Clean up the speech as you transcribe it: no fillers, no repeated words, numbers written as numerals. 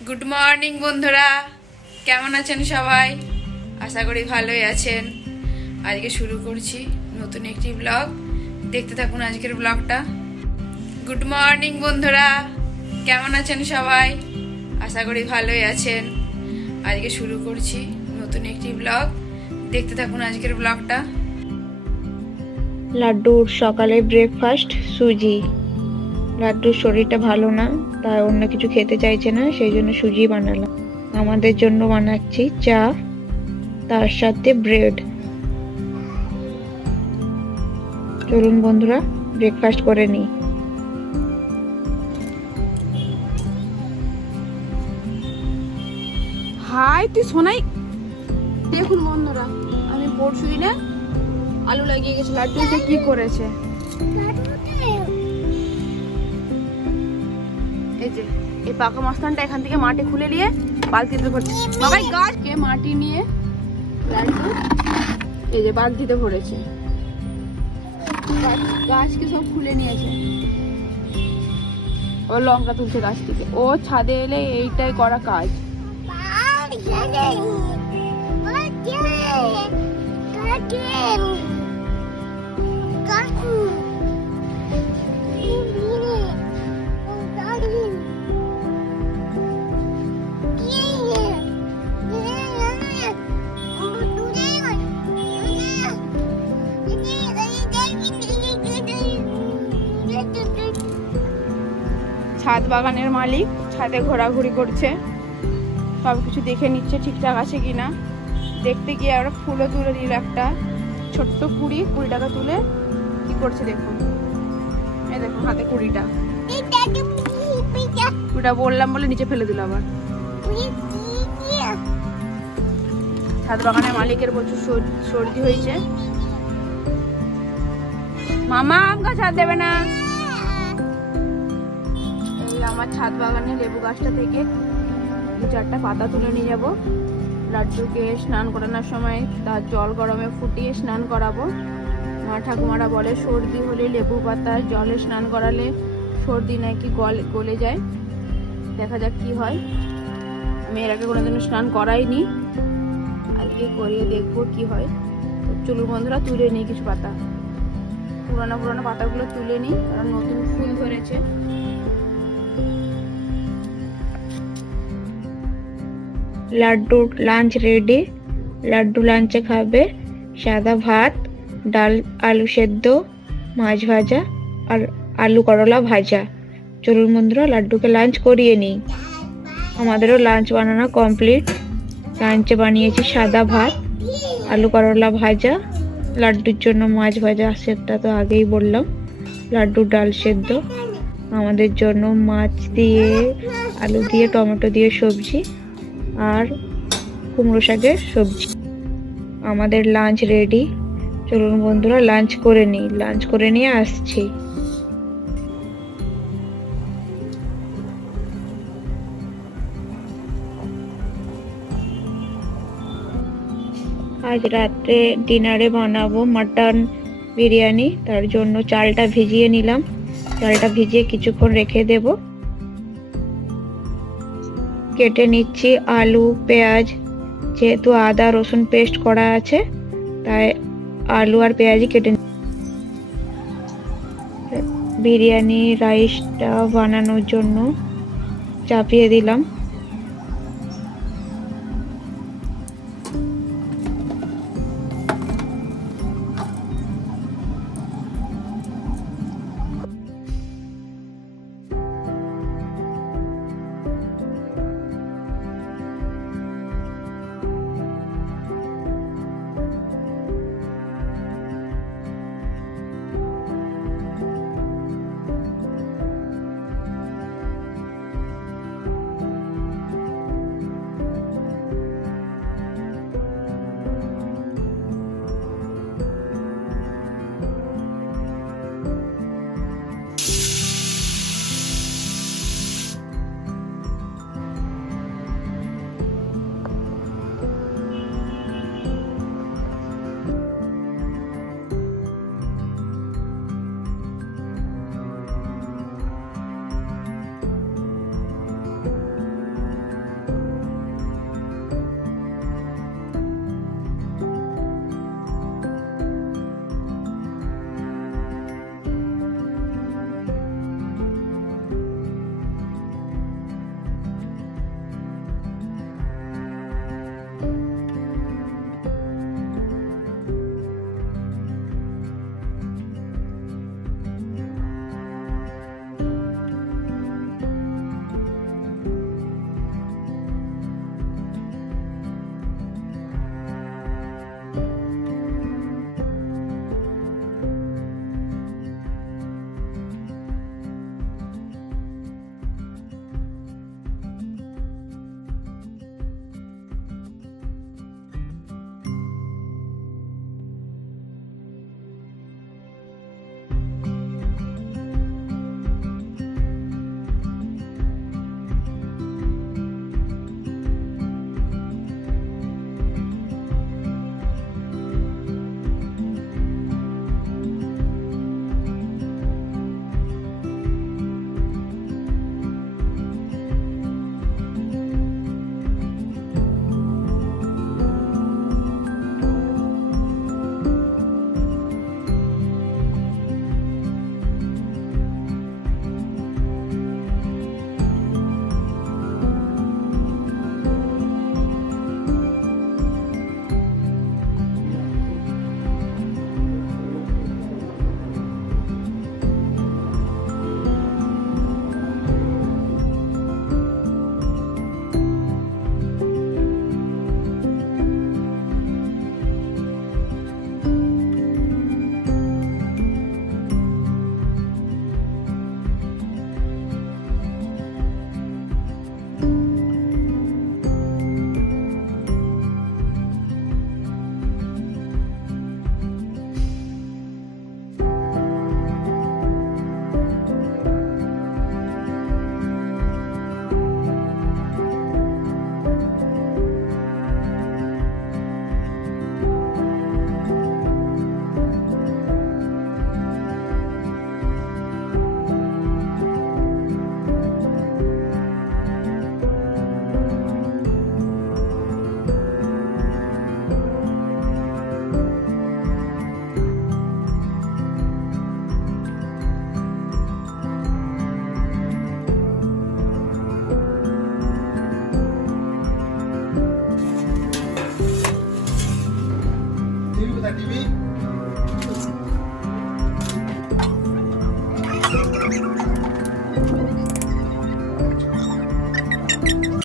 Good morning বন্ধুরা, কেমন আছেন সবাই? আশা করি ভালোই আছেন। আজকে শুরু করছি নতুন একটি ব্লগ, দেখতে থাকুন আজকের ব্লগটা। গুড মর্নিং বন্ধুরা, কেমন আছেন সবাই? আশা করি ভালোই আছেন। আজকে শুরু করছি নতুন একটি ব্লগ, দেখতে থাকুন আজকের ব্লগটা। লাড্ডুর সকালে ব্রেকফাস্ট সুজি। লাড্ডুর শরীরটা ভালো না, তাই অন্য কিছু খেতে চাইছে না, সেই জন্য সুজি বানালাম। আমাদের জন্য বানাচ্ছি চা, তার সাথে ব্রেড। চলুন বন্ধুরা ব্রেকফাস্ট করে নিই। হাই তুই শোনাই। দেখুন বন্ধুরা, আমি পরশু দিনে আলু লাগিয়ে গেছি, লাড্ডু এসে কি করেছে। এই যে এই পাকা মাস্তানটা এখান থেকে মাটি খুলে নিয়ে বালতিতে ভরছে। বাবাই গাছকে মাটি নিয়ে লাড্ডু এই যে বালতিতে ভরেছে। গাছকে সব খুলে নিয়েছে। ও লঙ্কা তুলছে গাছ থেকে। ও ছাদে এলে এইটাই করা কাজ। ছাদ বাগানের মালিক ছাদে ঘোরাঘুরি করছে, সবকিছু দেখে নিচ্ছে ঠিকঠাক আছে কিনা। দেখতে গিয়ে আমরা ফুলও তুলে নিল, একটা ছোট্ট কুড়ি টাকা তুলে কি করছে দেখুন। এই দেখুন হাতে কুড়িটা বললাম বলে নিচে ফেলে দিল আবার। ছাদ বাগানের মালিকের প্রচুর সর্দি হয়েছে। মামা আম গাছ হাত দেবে না। এই আমার ছাদ বাগানের লেবু গাছটা থেকে 2-4টা পাতা তুলে নিয়ে যাব। লাড্ডুকে স্নান করানোর সময় তার জল গরমে ফুটিয়ে স্নান করাবো। মা ঠাকুমারা বলে সর্দি হলে লেবু পাতার জলে স্নান করালে সর্দি নাকি গলে যায়। দেখা যাক কি হয়। আমি এর আগে কোনোদিনও স্নান করাইনি, আজকে করিয়ে দেখবো কি হয়। চলুন বন্ধুরা তুলে নিই কিছু পাতা। পুরানো পাতাগুলো তুলে নিই, কারণ নতুন ফুল ধরেছে। লাড্ডুর লাঞ্চ রেডি। লাড্ডু লাঞ্চে খাবে সাদা ভাত, ডাল, আলু সেদ্ধ, মাছ ভাজা আর আলু করলা ভাজা। চলুন বন্ধুরা লাড্ডুকে লাঞ্চ করিয়ে নিই। আমাদেরও লাঞ্চ বানানো কমপ্লিট। লাঞ্চে বানিয়েছি সাদা ভাত, আলু করলা ভাজা, লাড্ডুর জন্য মাছ ভাজা, সেটা তো আগেই বললাম। লাড্ডুর ডাল সেদ্ধ, আমাদের জন্য মাছ দিয়ে, আলু দিয়ে, টমেটো দিয়ে সবজি আর কুমড়ো শাকের সবজি। আমাদের লাঞ্চ রেডি। চলুন বন্ধুরা লাঞ্চ করে নিই। লাঞ্চ করে নিয়ে আসছি। আজ রাত্রে ডিনারে বানাবো মাটন বিরিয়ানি। তার জন্য চালটা ভিজিয়ে নিলাম। চালটা ভিজিয়ে কিছুক্ষণ রেখে দেব। কেটে নিচ্ছি আলু, পেঁয়াজ। যেহেতু আদা রসুন পেস্ট করা আছে, তাই আলু আর পেঁয়াজই কেটে। বিরিয়ানি রাইসটা বানানোর জন্য চাপিয়ে দিলাম। টিভি